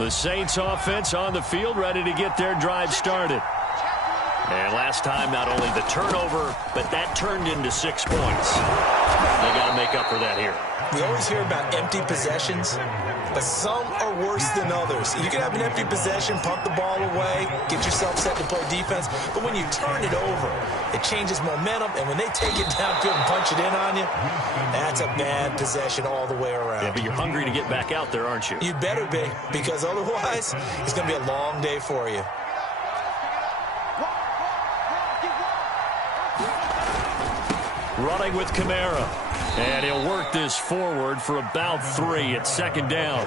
The Saints offense on the field, ready to get their drive started. And last time, not only the turnover, but that turned into 6 points. They got to make up for that here. We always hear about empty possessions, but some are worse than others. You can have an empty possession, pump the ball away, get yourself set to play defense, but when you turn it over, it changes momentum, and when they take it downfield and punch it in on you, that's a bad possession all the way around. Yeah, but you're hungry to get back out there, aren't you? You better be, because otherwise, it's going to be a long day for you. Running with Kamara. And he'll work this forward for about 3 at 2nd down.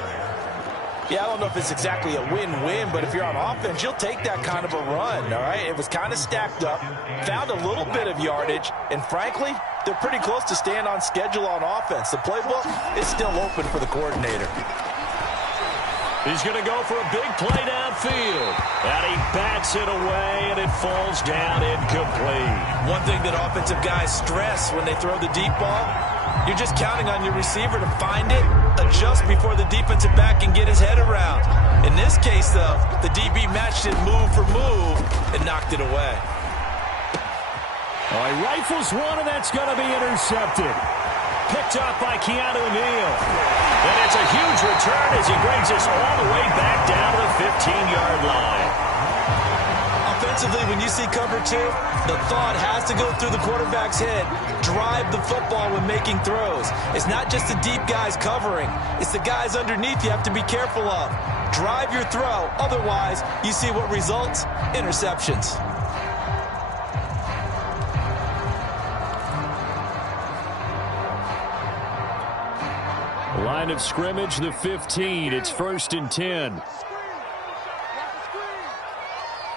Yeah, I don't know if it's exactly a win-win, but if you're on offense, you'll take that kind of a run, all right? It was kind of stacked up, found a little bit of yardage, and frankly, they're pretty close to staying on schedule on offense. The playbook is still open for the coordinator. He's going to go for a big play downfield. And he bats it away, and it falls down incomplete. One thing that offensive guys stress when they throw the deep ball, you're just counting on your receiver to find it, adjust before the defensive back can get his head around. In this case, though, the DB matched it move for move and knocked it away. All right, rifles one, and that's going to be intercepted. Picked up by Keanu Neal. And it's a huge return as he brings us all the way back down to the 15-yard line. Offensively, when you see cover 2, the thought has to go through the quarterback's head. Drive the football when making throws. It's not just the deep guys covering. It's the guys underneath you have to be careful of. Drive your throw. Otherwise, you see what results? Interceptions. Line of scrimmage, the 15. It's 1st and 10.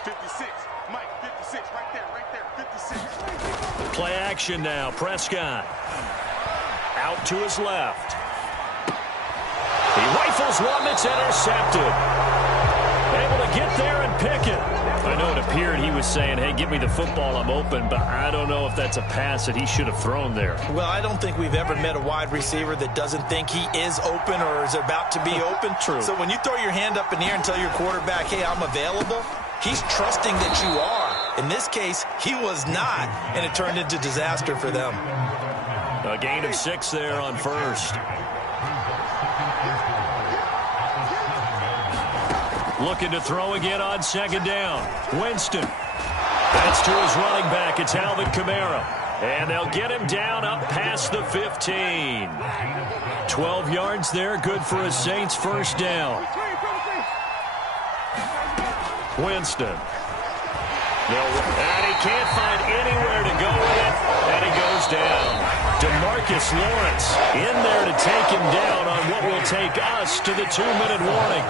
56. Mike, 56. Right there. 56. Play action now. Prescott. Out to his left. He rifles one that's intercepted. Able to get there and pick it. I know it appeared he was saying, hey, give me the football, I'm open, but I don't know if that's a pass that he should have thrown there. Well, I don't think we've ever met a wide receiver that doesn't think he is open or is about to be open. True. So when you throw your hand up in the air and tell your quarterback, hey, I'm available, he's trusting that you are. In this case, he was not, and it turned into disaster for them. A gain of 6 there on 1st. Looking to throw again on 2nd down. Winston. That's to his running back. It's Alvin Kamara. And they'll get him down up past the 15. 12 yards there. Good for a Saints 1st down. Winston. And he can't find anywhere to go with it. And he goes down. DeMarcus Lawrence in there to take him down on what will take us to the 2-minute warning.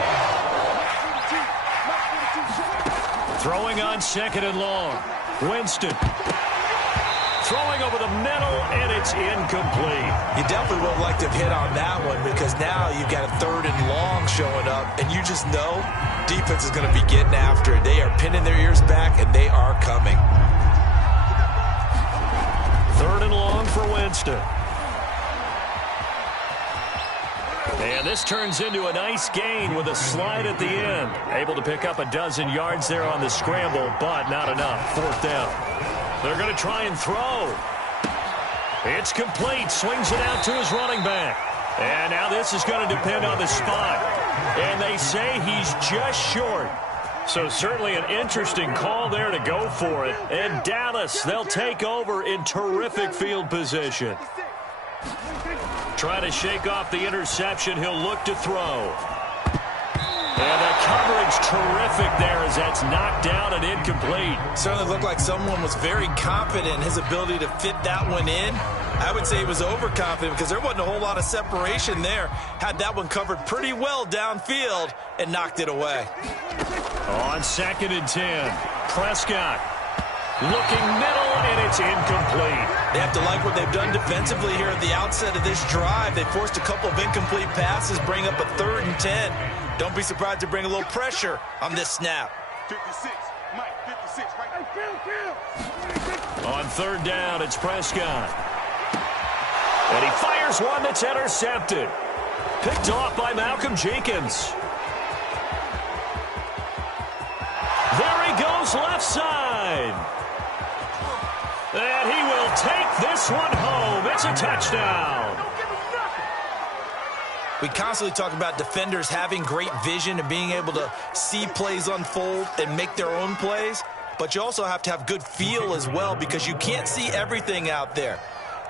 Throwing on 2nd and long. Winston. Throwing over the middle, and it's incomplete. You definitely would have liked to have hit on that one because now you've got a 3rd and long showing up, and you just know defense is going to be getting after it. They are pinning their ears back, and they are coming. 3rd and long for Winston. And this turns into a nice gain with a slide at the end. Able to pick up a dozen yards there on the scramble, but not enough. 4th down. They're going to try and throw. It's complete. Swings it out to his running back. And now this is going to depend on the spot. And they say he's just short. So certainly an interesting call there to go for it. And Dallas, they'll take over in terrific field position. Trying to shake off the interception. He'll look to throw. And the coverage terrific there as that's knocked down and incomplete. Certainly looked like someone was very confident in his ability to fit that one in. I would say he was overconfident because there wasn't a whole lot of separation there. Had that one covered pretty well downfield and knocked it away. On 2nd and 10, Prescott. Looking middle, and it's incomplete. They have to like what they've done defensively here at the outset of this drive. They forced a couple of incomplete passes, bring up a 3rd and 10. Don't be surprised to bring a little pressure on this snap. 56. Mike, 56. Right there. On 3rd down, it's Prescott. And he fires one that's intercepted. Picked off by Malcolm Jenkins. There he goes left side. And he will take this one home. It's a touchdown. We constantly talk about defenders having great vision and being able to see plays unfold and make their own plays. But you also have to have good feel as well, because you can't see everything out there.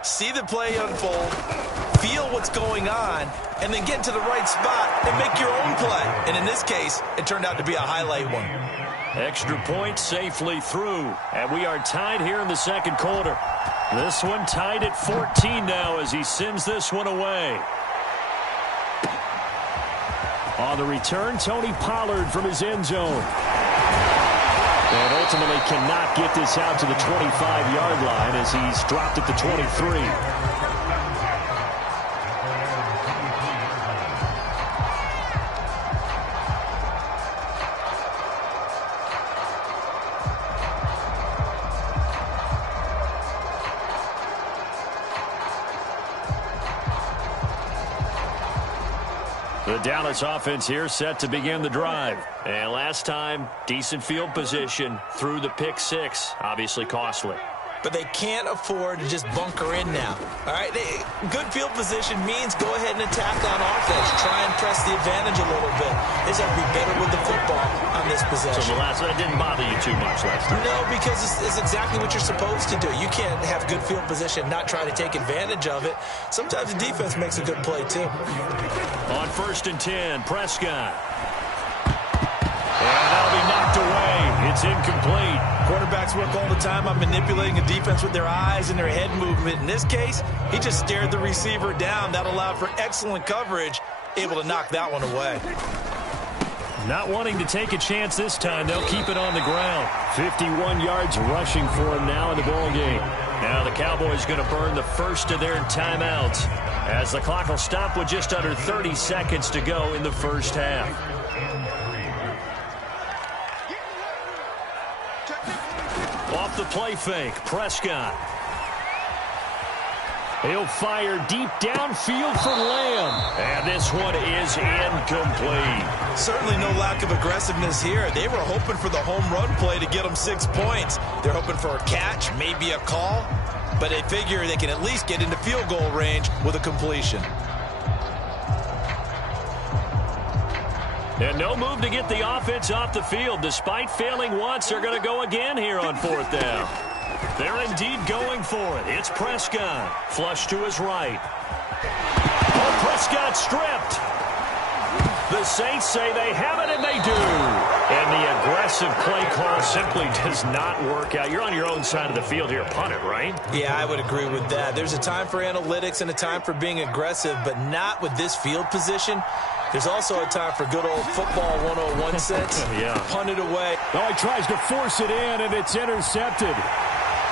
See the play unfold, feel what's going on, and then get to the right spot and make your own play. And in this case, it turned out to be a highlight one. Extra point safely through, and we are tied here in the second quarter. This one tied at 14 now as he sends this one away. On the return, Tony Pollard from his end zone. And ultimately cannot get this out to the 25-yard line as he's dropped at the 23. The Dallas offense here set to begin the drive. And last time, decent field position through the pick six. Obviously costly. But they can't afford to just bunker in now. All right, good field position means go ahead and attack on offense. Try and press the advantage a little bit. They just have to be better with the football on this possession. So the last one didn't bother you too much last time? No, because it's exactly what you're supposed to do. You can't have good field position and not try to take advantage of it. Sometimes the defense makes a good play, too. On 1st and 10, Prescott. And that'll be knocked away. It's incomplete. Quarterbacks work all the time on manipulating a defense with their eyes and their head movement. In this case, he just stared the receiver down. That allowed for excellent coverage, able to knock that one away. Not wanting to take a chance this time, they'll keep it on the ground. 51 yards rushing for him now in the ballgame. Now the Cowboys going to burn the first of their timeouts as the clock will stop with just under 30 seconds to go in the first half. Off the play fake, Prescott. He'll fire deep downfield for Lamb. And this one is incomplete. Certainly no lack of aggressiveness here. They were hoping for the home run play to get them 6 points. They're hoping for a catch, maybe a call. But they figure they can at least get into field goal range with a completion. And no move to get the offense off the field. Despite failing once, they're going to go again here on 4th down. They're indeed going for it. It's Prescott. Flush to his right. Oh, Prescott stripped. The Saints say they have it, and they do. And the aggressive play call simply does not work out. You're on your own side of the field here. Punt it, right? Yeah, I would agree with that. There's a time for analytics and a time for being aggressive, but not with this field position. There's also a time for good old football 101 sense. Yeah. Punt it away. Oh, he tries to force it in, and it's intercepted.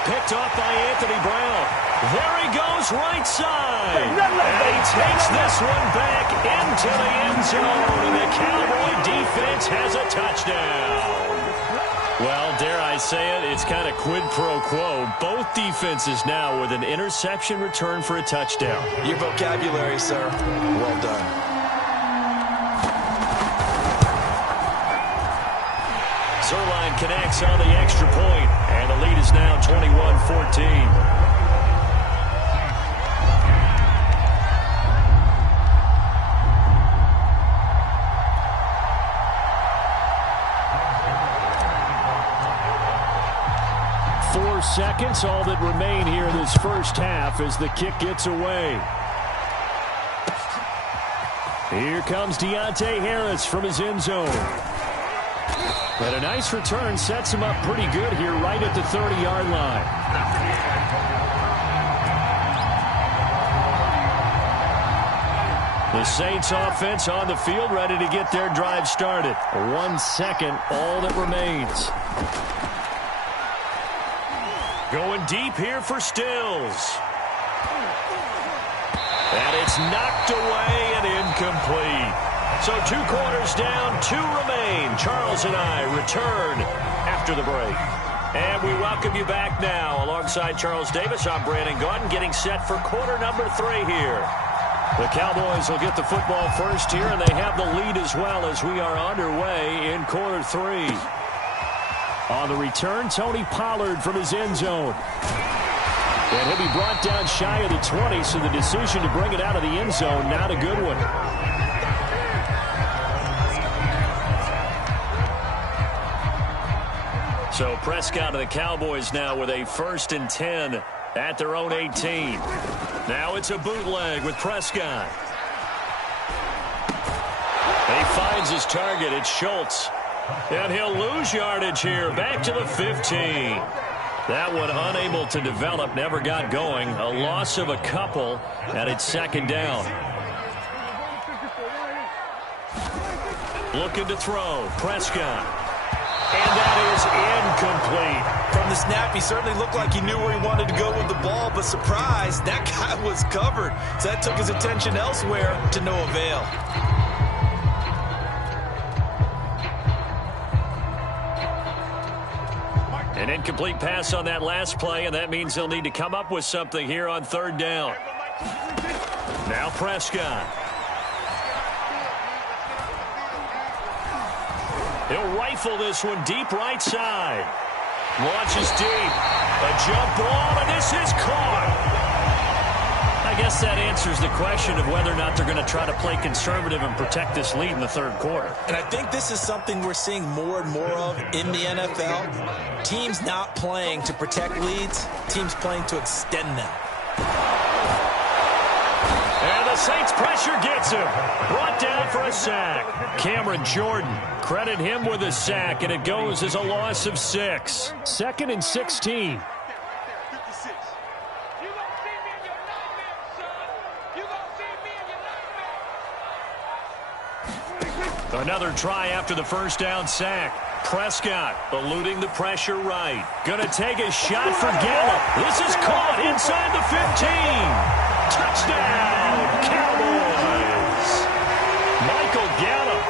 Picked off by Anthony Brown. There he goes right side. And he takes this one back into the end zone, and the Cowboy defense has a touchdown. Well, dare I say it, it's kind of quid pro quo. Both defenses now with an interception return for a touchdown. Your vocabulary, sir. Well done. Zerline connects on the extra point, and the lead is now 21-14. Seconds, all that remain here in this first half as the kick gets away. Here comes Deontay Harris from his end zone. But a nice return sets him up pretty good here right at the 30-yard line. The Saints offense on the field ready to get their drive started. 1 second, all that remains. Going deep here for Stills. And it's knocked away and incomplete. So 2 quarters down, 2 remain. Charles and I return after the break. And we welcome you back now. Alongside Charles Davis, I'm Brandon Gaudin, getting set for quarter number 3 here. The Cowboys will get the football first here, and they have the lead as well as we are underway in quarter 3. On the return, Tony Pollard from his end zone. And he'll be brought down shy of the 20, so the decision to bring it out of the end zone, not a good one. So Prescott and the Cowboys now with a 1st and 10 at their own 18. Now it's a bootleg with Prescott. He finds his target. It's Schultz. And he'll lose yardage here. Back to the 15. That one unable to develop, never got going. A loss of a couple, and it's 2nd down. Looking to throw. Prescott. And that is incomplete. From the snap, he certainly looked like he knew where he wanted to go with the ball, but surprise, that guy was covered. So that took his attention elsewhere to no avail. An incomplete pass on that last play, and that means they'll need to come up with something here on 3rd down. Now Prescott. He'll rifle this one deep right side. Launches deep. A jump ball, and this is caught. I guess that answers the question of whether or not they're going to try to play conservative and protect this lead in the 3rd quarter. And I think this is something we're seeing more and more of in the NFL. Teams not playing to protect leads, teams playing to extend them. And the Saints pressure gets him. Brought down for a sack. Cameron Jordan, credit him with a sack, and it goes as a loss of 6. 2nd and 16. Another try after the 1st down sack. Prescott eluding the pressure right. Gonna take a shot for Gallup. This is caught inside the 15. Touchdown, Cowboys. Michael Gallup,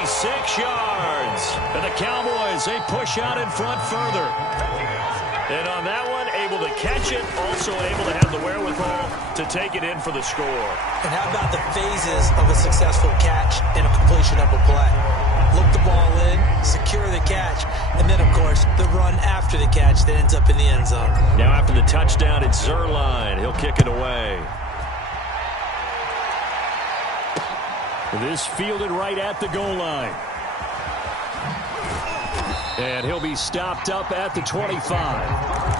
46 yards. And the Cowboys, they push out in front further. And on that one, able to catch it, also able to have the wherewithal to take it in for the score. And how about the phases of a successful catch and a completion of a play? Look the ball in, secure the catch, and then, of course, the run after the catch that ends up in the end zone. Now after the touchdown, it's Zerline. He'll kick it away. This fielded right at the goal line. And he'll be stopped up at the 25.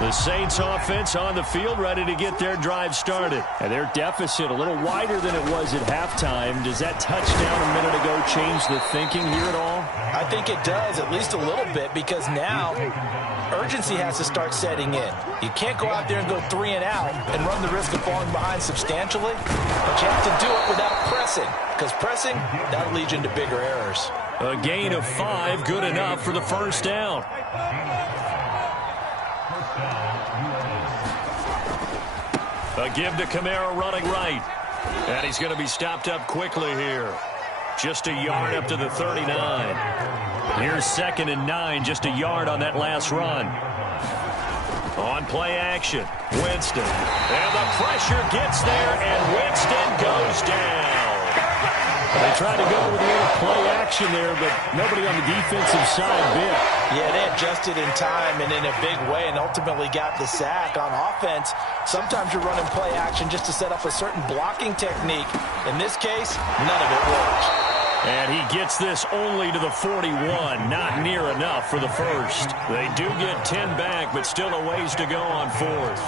The Saints offense on the field, ready to get their drive started. And their deficit a little wider than it was at halftime. Does that touchdown a minute ago change the thinking here at all? I think it does, at least a little bit, because now urgency has to start setting in. You can't go out there and go 3 and out and run the risk of falling behind substantially, but you have to do it without pressing, because pressing, that'll lead you into bigger errors. A gain of 5, good enough for the 1st down. A give to Kamara running right. And he's going to be stopped up quickly here. Just a yard up to the 39. Here's 2nd and 9, just a yard on that last run. On play action, Winston. And the pressure gets there, and Winston goes down. They tried to go with a little play action there, but nobody on the defensive side bit. Yeah, they adjusted in time and in a big way and ultimately got the sack. On offense, sometimes you're running play action just to set up a certain blocking technique. In this case, none of it worked. And he gets this only to the 41, not near enough for the 1st. They do get 10 back, but still a ways to go on 4th.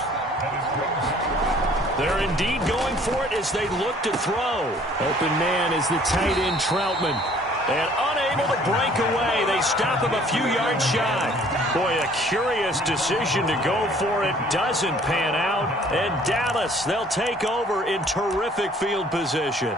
They're indeed going for it as they look to throw. Open man is the tight end Troutman. And unable to break away, they stop him a few yards shy. Boy, a curious decision to go for it. Doesn't pan out. And Dallas, they'll take over in terrific field position.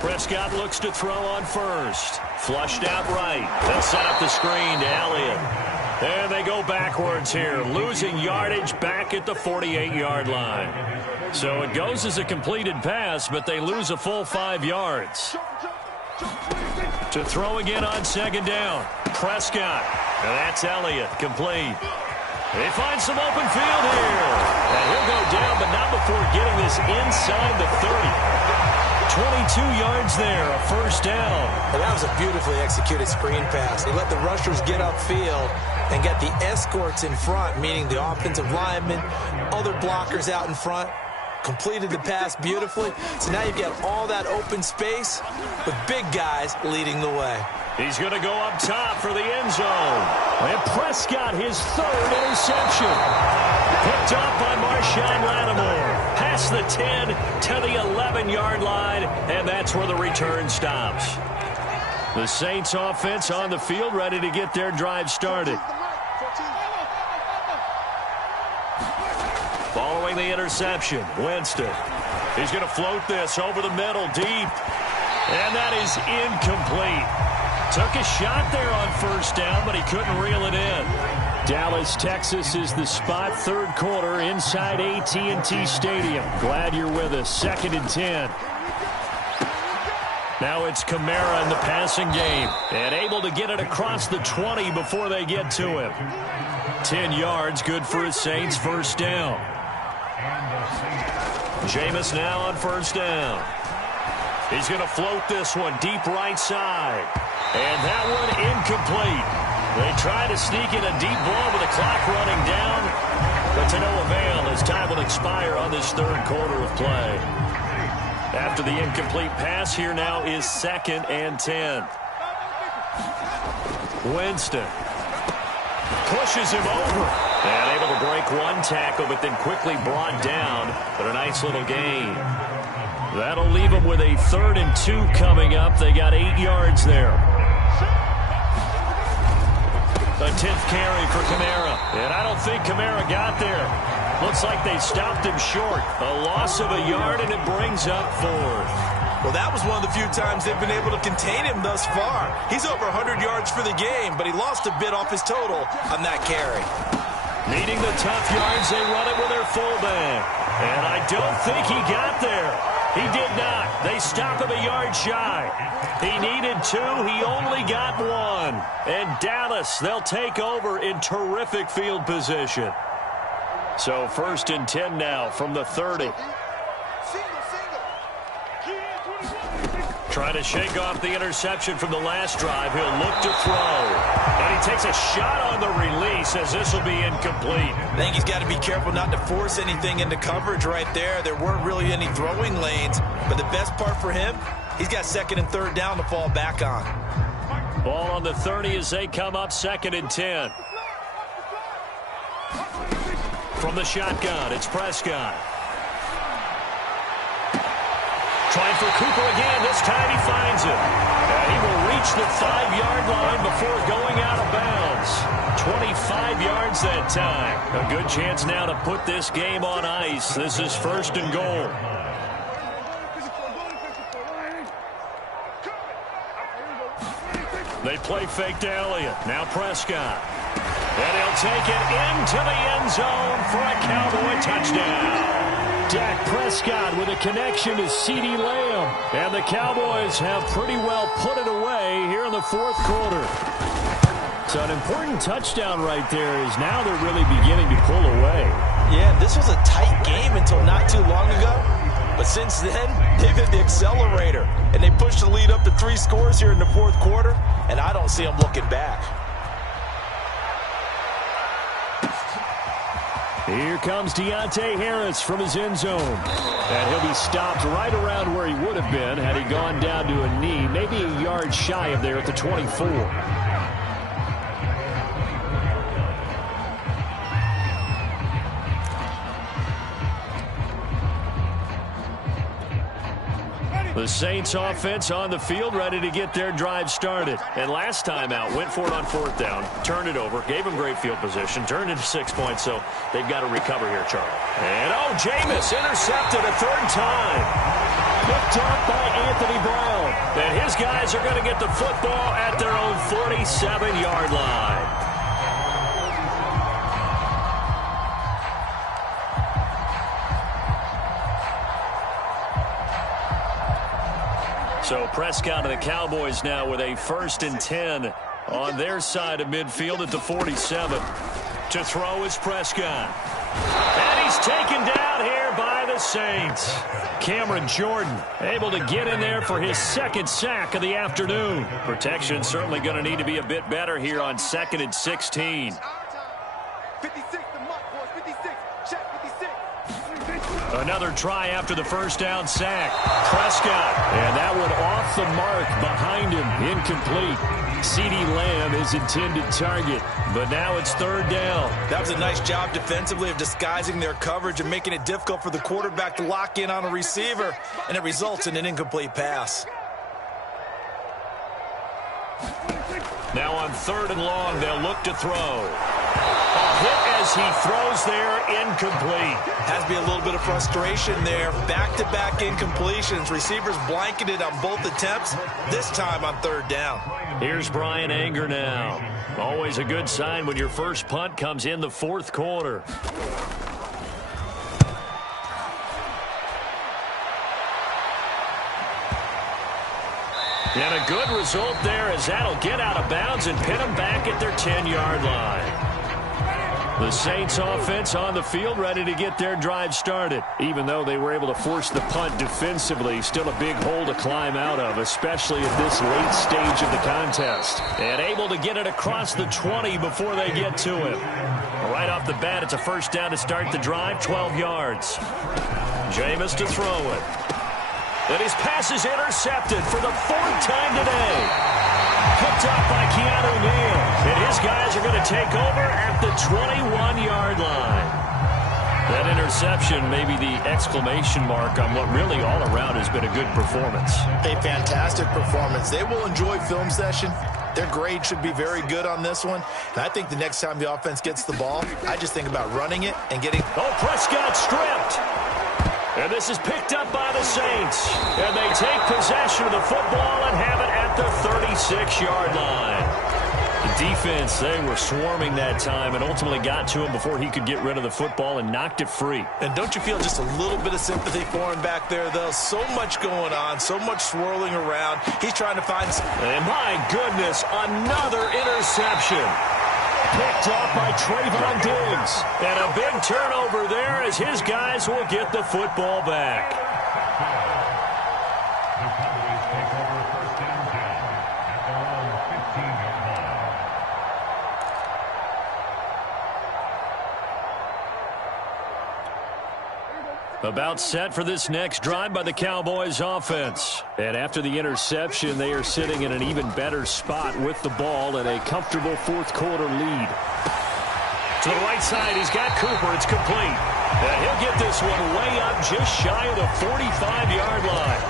Prescott looks to throw on 1st. Flushed out right. They'll set up the screen to Elliott. And they go backwards here, losing yardage back at the 48-yard line. So it goes as a completed pass, but they lose a full 5 yards. To throw again on second down, Prescott. And that's Elliott, complete. They find some open field here. And he'll go down, but not before getting this inside the 30. 22 yards there, a first down. And that was a beautifully executed screen pass. They let the rushers get upfield and get the escorts in front, meaning the offensive linemen, other blockers out in front. Completed the pass beautifully. So now you've got all that open space with big guys leading the way. He's going to go up top for the end zone. And Prescott, his 3rd interception. Picked up by Marshawn Lattimore. Past the 10 to the 11-yard line, and that's where the return stops. The Saints offense on the field, ready to get their drive started. Following the interception, Winston. He's going to float this over the middle, deep. And that is incomplete. Took a shot there on first down, but he couldn't reel it in. Dallas, Texas is the spot, 3rd quarter inside AT&T Stadium. Glad you're with us. 2nd and 10. Now it's Kamara in the passing game, and able to get it across the 20 before they get to him. 10 yards, good for his Saints, first down. Jameis now on first down. He's going to float this one deep right side. And that one incomplete. They try to sneak in a deep ball with the clock running down, but to no avail as time will expire on this 3rd quarter of play. After the incomplete pass, here now is 2nd and 10. Winston pushes him over. And able to break one tackle, but then quickly brought down. But a nice little gain. That'll leave them with a 3rd and 2 coming up. They got 8 yards there. A 10th carry for Kamara. And I don't think Kamara got there. Looks like they stopped him short. A loss of a yard, and it brings up 4th. Well, that was one of the few times they've been able to contain him thus far. He's over 100 yards for the game, but he lost a bit off his total on that carry. Needing the tough yards, they run it with their fullback. And I don't think he got there. He did not. They stop him a yard shy. He needed 2. He only got 1. And Dallas, they'll take over in terrific field position. So 1st and 10 now from the 30. Trying to shake off the interception from the last drive. He'll look to throw. And he takes a shot on the release as this will be incomplete. I think he's got to be careful not to force anything into coverage right there. There weren't really any throwing lanes. But the best part for him, he's got 2nd and 3rd down to fall back on. Ball on the 30 as they come up 2nd and 10. From the shotgun, it's Prescott. Trying for Cooper again. This time he finds it. And he will reach the 5-yard line before going out of bounds. 25 yards that time. A good chance now to put this game on ice. This is 1st and goal. They play fake to Elliott. Now Prescott. And he'll take it into the end zone for a Cowboy touchdown. Dak Prescott with a connection to CeeDee Lamb. And the Cowboys have pretty well put it away here in the 4th quarter. So an important touchdown right there is now they're really beginning to pull away. Yeah, this was a tight game until not too long ago. But since then, they've hit the accelerator. And they pushed the lead up to 3 scores here in the 4th quarter. And I don't see them looking back. Here comes Deontay Harris from his end zone. And he'll be stopped right around where he would have been had he gone down to a knee, maybe a yard shy of there at the 24. The Saints offense on the field, ready to get their drive started. And last time out, went for it on 4th down, turned it over, gave them great field position, turned into 6 points, so they've got to recover here, Charlie. And, Jameis intercepted a 3rd time. Picked up by Anthony Brown. And his guys are going to get the football at their own 47-yard line. So Prescott and the Cowboys now with a 1st and 10 on their side of midfield at the 47. To throw is Prescott. And he's taken down here by the Saints. Cameron Jordan able to get in there for his 2nd sack of the afternoon. Protection certainly going to need to be a bit better here on 2nd and 16. 56, the mark, boys. 56. Check 56. Another try after the 1st down sack. Prescott. And that one off the mark behind him. Incomplete. CeeDee Lamb is intended target, but now it's 3rd down. That was a nice job defensively of disguising their coverage and making it difficult for the quarterback to lock in on a receiver, and it results in an incomplete pass. Now on 3rd and long, they'll look to throw. A hit as he throws there, incomplete. Has to be a little bit of frustration there. Back-to-back incompletions. Receivers blanketed on both attempts, this time on 3rd down. Here's Brian Anger now. Always a good sign when your first punt comes in the 4th quarter. And a good result there as that'll get out of bounds and pin them back at their 10-yard line. The Saints offense on the field ready to get their drive started. Even though they were able to force the punt defensively, still a big hole to climb out of, especially at this late stage of the contest. And able to get it across the 20 before they get to him. Right off the bat, it's a 1st down to start the drive, 12 yards. Jameis to throw it. And his pass is intercepted for the 4th time today. Picked off by Keanu Neal. And his guys are going to take over at the 21-yard line. That interception may be the exclamation mark on what really all around has been a good performance. A fantastic performance. They will enjoy film session. Their grade should be very good on this one. And I think the next time the offense gets the ball, I just think about running it and getting... Oh, Prescott stripped. And this is picked up by the Saints. And they take possession of the football and have it at the 36-yard line. The defense, they were swarming that time and ultimately got to him before he could get rid of the football and knocked it free. And don't you feel just a little bit of sympathy for him back there, though? So much going on, so much swirling around. He's trying to find... And my goodness, another interception. Picked off by Trayvon Diggs. And a big turnover there as his guys will get the football back. About set for this next drive by the Cowboys offense. And after the interception, they are sitting in an even better spot with the ball and a comfortable 4th quarter lead. To the right side, he's got Cooper. It's complete. And he'll get this one way up just shy of the 45-yard line.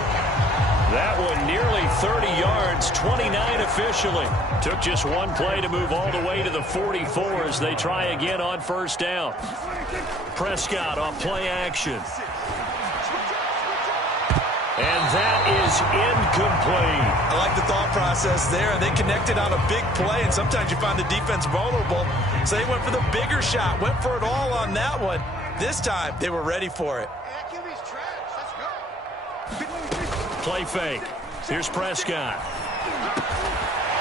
That one nearly 30 yards, 29 officially. Took just one play to move all the way to the 44 as they try again on 1st down. Prescott off play action. And that is incomplete. I like the thought process there. They connected on a big play, and sometimes you find the defense vulnerable. So they went for the bigger shot, went for it all on that one. This time, they were ready for it. Play fake. Here's Prescott.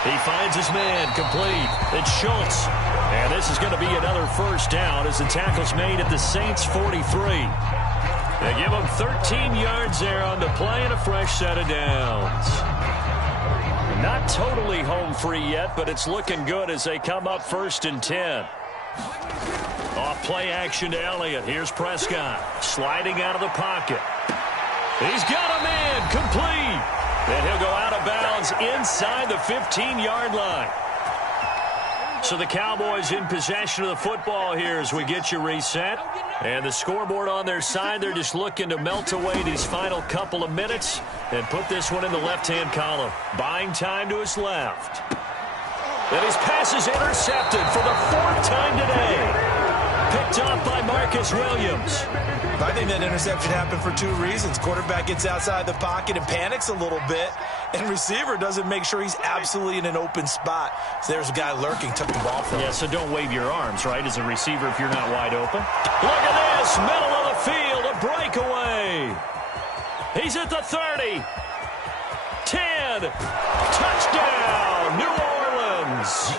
He finds his man, complete. It's Schultz. And this is going to be another 1st down as the tackle's made at the Saints' 43. They give him 13 yards there on the play and a fresh set of downs. Not totally home free yet, but it's looking good as they come up 1st and 10. Off play action to Elliott. Here's Prescott sliding out of the pocket. He's got a man, complete. And he'll go out of bounds inside the 15-yard line. So the Cowboys in possession of the football here as we get you reset. And the scoreboard on their side, they're just looking to melt away these final couple of minutes and put this one in the left-hand column. Buying time to his left. And his pass is intercepted for the 4th time today. Picked off by Marcus Williams. I think that interception happened for 2 reasons. Quarterback gets outside the pocket and panics a little bit, and receiver doesn't make sure he's absolutely in an open spot. So there's a guy lurking, took the ball from him. Yeah, so don't wave your arms, right, as a receiver if you're not wide open. Look at this, middle of the field, a breakaway. He's at the 30. 10. Touchdown, New Orleans.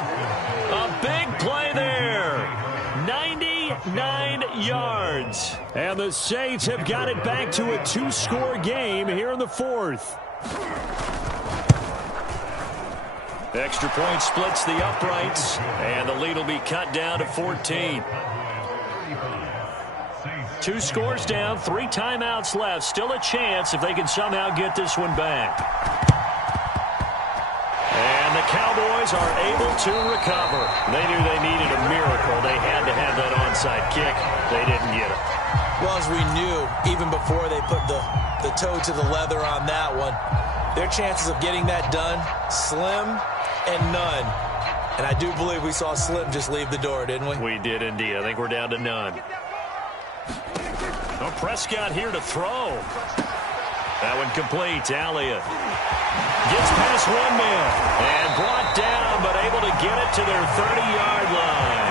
A big play there. 99 yards. And the Saints have got it back to a 2-score game here in the fourth. Extra point splits the uprights, and the lead will be cut down to 14. 2 scores down, 3 timeouts left. Still a chance if they can somehow get this one back. And the Cowboys are able to recover. They knew they needed a miracle. They had to have that onside kick. They didn't get it. Well, as we knew, even before they put the toe to the leather on that one, their chances of getting that done, slim and none. And I do believe we saw Slim just leave the door, didn't we? We did indeed. I think we're down to none. Oh, Prescott here to throw. That one complete. Elliott gets past one man and brought down, but able to get it to their 30-yard line.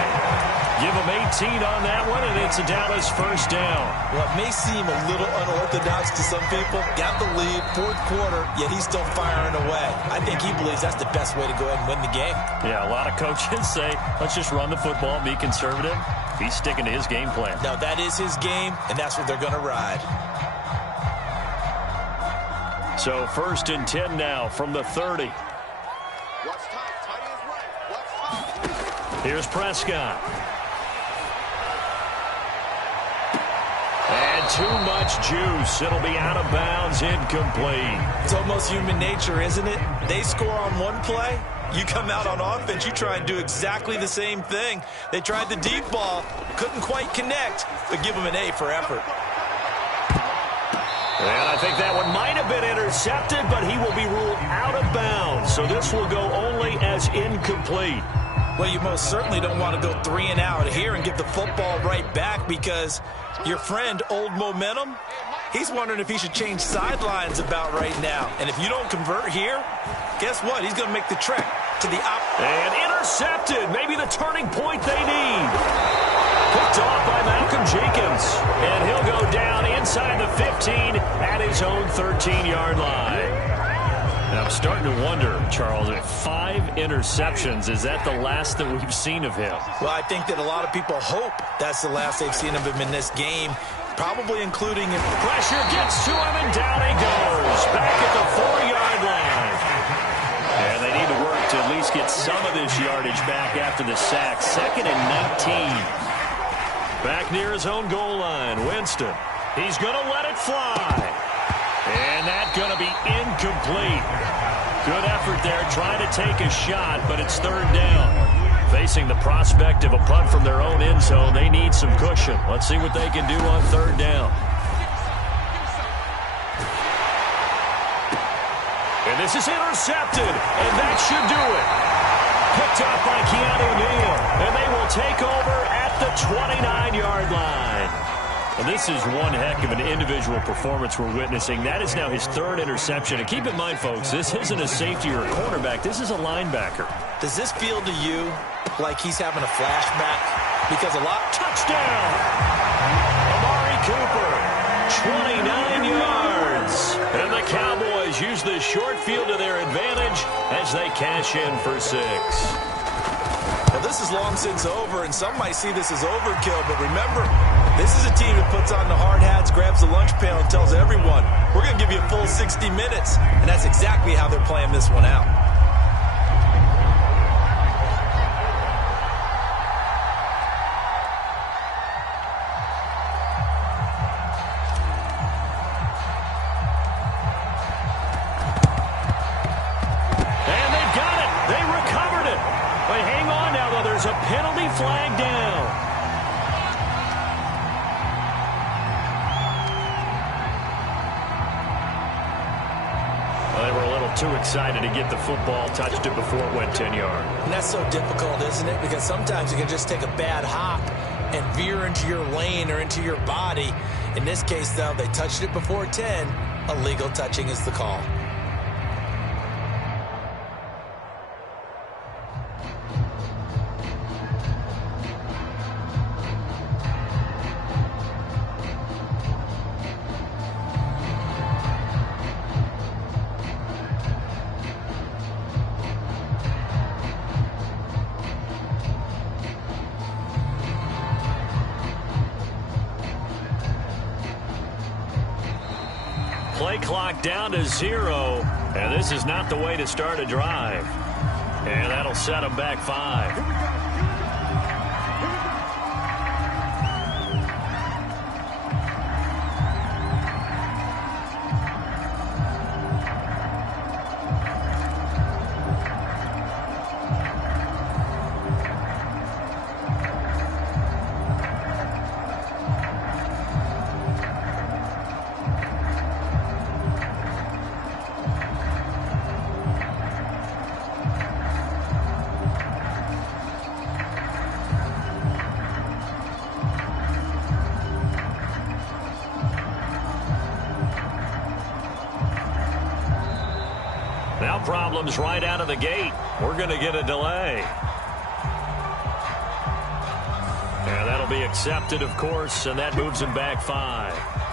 Give them 18 on that one, and it's a Dallas first down. Well, it may seem a little unorthodox to some people. Got the lead, fourth quarter, yet he's still firing away. I think he believes that's the best way to go ahead and win the game. Yeah, a lot of coaches say, let's just run the football, be conservative. He's sticking to his game plan. No, that is his game, and that's what they're going to ride. So 1st and 10 now from the 30. Here's Prescott. And too much juice. It'll be out of bounds, incomplete. It's almost human nature, isn't it? They score on one play. You come out on offense, you try and do exactly the same thing. They tried the deep ball, couldn't quite connect, but give them an A for effort. And I think that one might have been intercepted, but he will be ruled out of bounds. So this will go only as incomplete. Well, you most certainly don't want to go 3 and out here and get the football right back, because your friend, Old Momentum, he's wondering if he should change sidelines about right now. And if you don't convert here, guess what? He's going to make the trek to the And intercepted. Maybe the turning point they need. Picked off by Malcolm Jenkins. And he'll go down inside the 15 at his own 13-yard line. Now, I'm starting to wonder, Charles, if 5 interceptions, is that the last that we've seen of him? Well, I think that a lot of people hope that's the last they've seen of him in this game, probably including him. Pressure gets to him, and down he goes. Back at the 4-yard line. And they need to work to at least get some of this yardage back after the sack. 2nd and 19. Back near his own goal line. Winston. He's going to let it fly. And that's going to be incomplete. Good effort there, trying to take a shot, but it's 3rd down. Facing the prospect of a punt from their own end zone, they need some cushion. Let's see what they can do on 3rd down. And this is intercepted, and that should do it. Picked up by Keanu Neal, and they will take over at the 29-yard line. And this is one heck of an individual performance we're witnessing. That is now his 3rd interception. And keep in mind, folks, this isn't a safety or a cornerback. This is a linebacker. Does this feel to you like he's having a flashback? Because a lot... Touchdown! Amari Cooper, 29 yards. And the Cowboys use this short field to their advantage as they cash in for 6. Well, this is long since over, and some might see this as overkill, but remember, this is a team that puts on the hard hats, grabs the lunch pail, and tells everyone, we're going to give you a full 60 minutes, and that's exactly how they're playing this one out. And they've got it. They recovered it. But hang on now, though. There's a penalty flag down. They were a little too excited to get the football, touched it before it went 10 yards. And that's so difficult, isn't it? Because sometimes you can just take a bad hop and veer into your lane or into your body. In this case, though, they touched it before 10. Illegal touching is the call. play clock down to 0. And this is not the way to start a drive. And that'll set them back 5. Now problems right out of the gate. We're going to get a delay. And that'll be accepted, of course, and that moves him back 5.